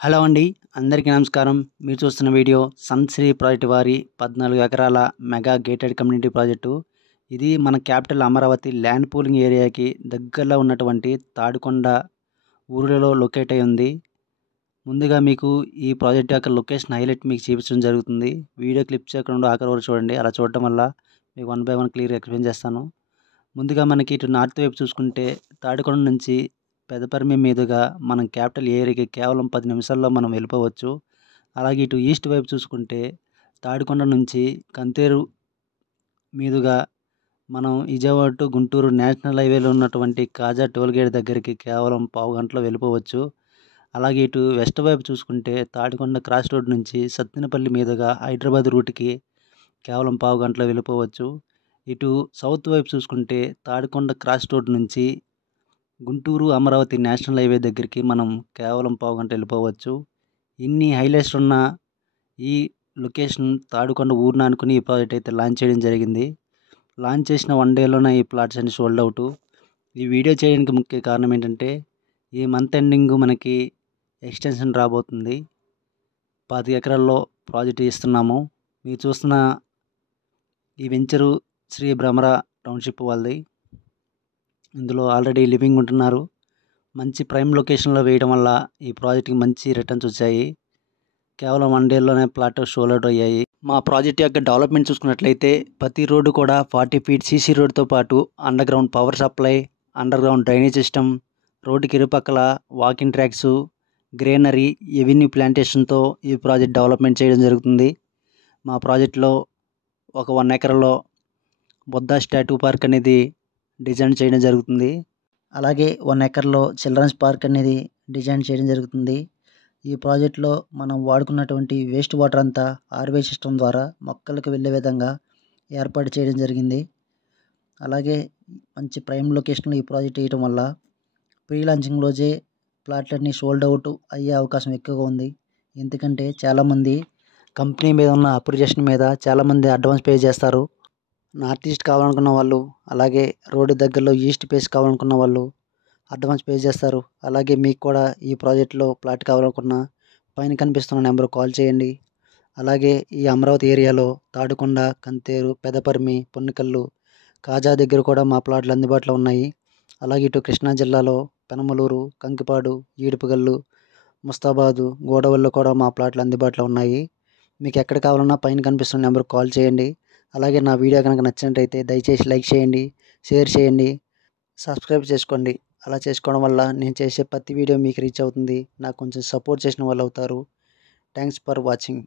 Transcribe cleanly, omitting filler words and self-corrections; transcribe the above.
Hello అండి. అందరికీ నమస్కారం. మీరు చూస్తున్న వీడియో సన్‌శ్రీ ప్రాజెక్ట్ వారి 14 ఎకరాల మెగా గేటెడ్ కమ్యూనిటీ ప్రాజెక్టు. ఇది మన క్యాపిటల్ అమరావతి ల్యాండ్ పూలింగ్ ఏరియాకి దగ్గరలో ఉన్నటువంటి తాడికొండ ఊరిలో లొకేట్ అయి ఉంది. ముందుగా మీకు ఈ ప్రాజెక్ట్ యొక్క లొకేషన్ హైలైట్ మీకు చూపించడం జరుగుతుంది. వీడియో క్లిప్ చేయకుండా ఆఖరి వరకు చూడండి. అలా చూడటం వల్ల మీకు వన్ బై వన్ క్లియర్‌గా ఎక్స్‌ప్లెయిన్ చేస్తాను. ముందుగా మనకి ఇటు నార్త్ వైపు చూసుకుంటే తాడికొండ నుంచి పెదపరిమి మీదుగా మనం క్యాపిటల్ ఏరియాకి కేవలం 10 నిమిషాల్లో మనం వెళ్ళిపోవచ్చు. అలాగే ఇటు ఈస్ట్ వైపు చూసుకుంటే తాడికొండ నుంచి కంతేరు మీదుగా మనం విజయవాడ టు గుంటూరు నేషనల్ హైవేలో ఉన్నటువంటి కాజా టోల్గేట్ దగ్గరికి కేవలం పావు గంటలో వెళ్ళిపోవచ్చు. అలాగే ఇటు వెస్ట్ వైపు చూసుకుంటే తాడికొండ క్రాస్ రోడ్ నుంచి సత్తెనపల్లి మీదుగా హైదరాబాద్ రూట్కి కేవలం పావు గంటలో వెళ్ళిపోవచ్చు. ఇటు సౌత్ వైపు చూసుకుంటే తాడికొండ క్రాస్ రోడ్ నుంచి గుంటూరు అమరావతి నేషనల్ హైవే దగ్గరికి మనం కేవలం పావు గంట వెళ్ళిపోవచ్చు. ఇన్ని హైలైట్స్ ఉన్న ఈ లొకేషన్ తాడికొండ ఊరిని అనుకుని ఈ ప్రాజెక్ట్ అయితే లాంచ్ చేయడం జరిగింది. లాంచ్ చేసిన 1 డేలోనే ఈ ప్లాట్స్ అన్ని సోల్డ్ అవుట్. ఈ వీడియో చేయడానికి ముఖ్య కారణం ఏంటంటే ఈ మంత్ ఎండింగ్ మనకి ఎక్స్టెన్షన్ రాబోతుంది. 25 ఎకరాల్లో ప్రాజెక్ట్ ఇస్తున్నాము. మీరు చూస్తున్న ఈ వెంచరు శ్రీ భ్రమర టౌన్షిప్ వాళ్ళది. ఇందులో ఆల్రెడీ లివింగ్ ఉంటున్నారు. మంచి ప్రైమ్ లొకేషన్లో వేయడం వల్ల ఈ ప్రాజెక్ట్కి మంచి రిటర్న్స్ వచ్చాయి. కేవలం 1 డేలోనే ప్లాట్ సోల్డ్ అవుట్ అయ్యాయి. మా ప్రాజెక్ట్ యొక్క డెవలప్మెంట్ చూసుకున్నట్లయితే ప్రతి రోడ్డు కూడా 40 ఫీట్ సీసీ రోడ్తో పాటు under ground power supply, under ground drainage system, రోడ్డుకి ఇరుపక్కల వాకింగ్ ట్రాక్స్, గ్రీనరీ, ఎవెన్యూ ప్లాంటేషన్తో ఈ ప్రాజెక్ట్ డెవలప్మెంట్ చేయడం జరుగుతుంది. మా ప్రాజెక్ట్లో ఒక 1 ఎకర్లో బుద్ధ స్టాట్యూ పార్క్ అనేది డిజైన్ చేయడం జరుగుతుంది. అలాగే 1 ఎకర్లో చిల్డ్రన్స్ పార్క్ అనేది డిజైన్ చేయడం జరుగుతుంది. ఈ ప్రాజెక్ట్లో మనం వాడుకున్నటువంటి వేస్ట్ వాటర్ అంతా ఆర్వే సిస్టమ్ ద్వారా మొక్కలకు వెళ్ళే విధంగా ఏర్పాటు చేయడం జరిగింది. అలాగే మంచి ప్రైమ్ లొకేషన్లో ఈ ప్రాజెక్ట్ వేయడం వల్ల ప్రీ లాంచింగ్ రోజే ప్లాట్లన్నీ సోల్డ్ అవుట్ అయ్యే అవకాశం ఎక్కువగా ఉంది. ఎందుకంటే చాలామంది కంపెనీ మీద ఉన్న అప్రిసియేషన్ మీద చాలామంది అడ్వాన్స్ పే చేస్తారు. నార్త్ ఈస్ట్ కావాలనుకున్న వాళ్ళు, అలాగే రోడ్డు దగ్గరలో ఈస్ట్ ఫేస్ కావాలనుకున్న వాళ్ళు అడ్వాన్స్ పే చేస్తారు. అలాగే మీకు కూడా ఈ ప్రాజెక్ట్లో ప్లాట్ కావాలనుకున్న పైన కనిపిస్తున్న నెంబర్కి కాల్ చేయండి. అలాగే ఈ అమరావతి ఏరియాలో తాడికొండ, కంతేరు, పెదపరిమి, పొన్నికల్లు, కాజా దగ్గర కూడా మా ప్లాట్లు అందుబాటులో ఉన్నాయి. అలాగే ఇటు కృష్ణా జిల్లాలో పెనమలూరు, కంకిపాడు, ఈడుపుగల్లు, ముస్తాబాదు, గోడవల్లో కూడా మా ప్లాట్లు అందుబాటులో ఉన్నాయి. మీకు ఎక్కడ కావాలన్నా పైన కనిపిస్తున్న నెంబర్కి కాల్ చేయండి. అలాగే నా వీడియో కనుక నచ్చినట్టయితే దయచేసి లైక్ చేయండి, షేర్ చేయండి, సబ్స్క్రైబ్ చేసుకోండి. అలా చేసుకోవడం వల్ల నేను చేసే ప్రతి వీడియో మీకు రీచ్ అవుతుంది. నాకు కొంచెం సపోర్ట్ చేసిన వాళ్ళు అవుతారు. Thanks for watching.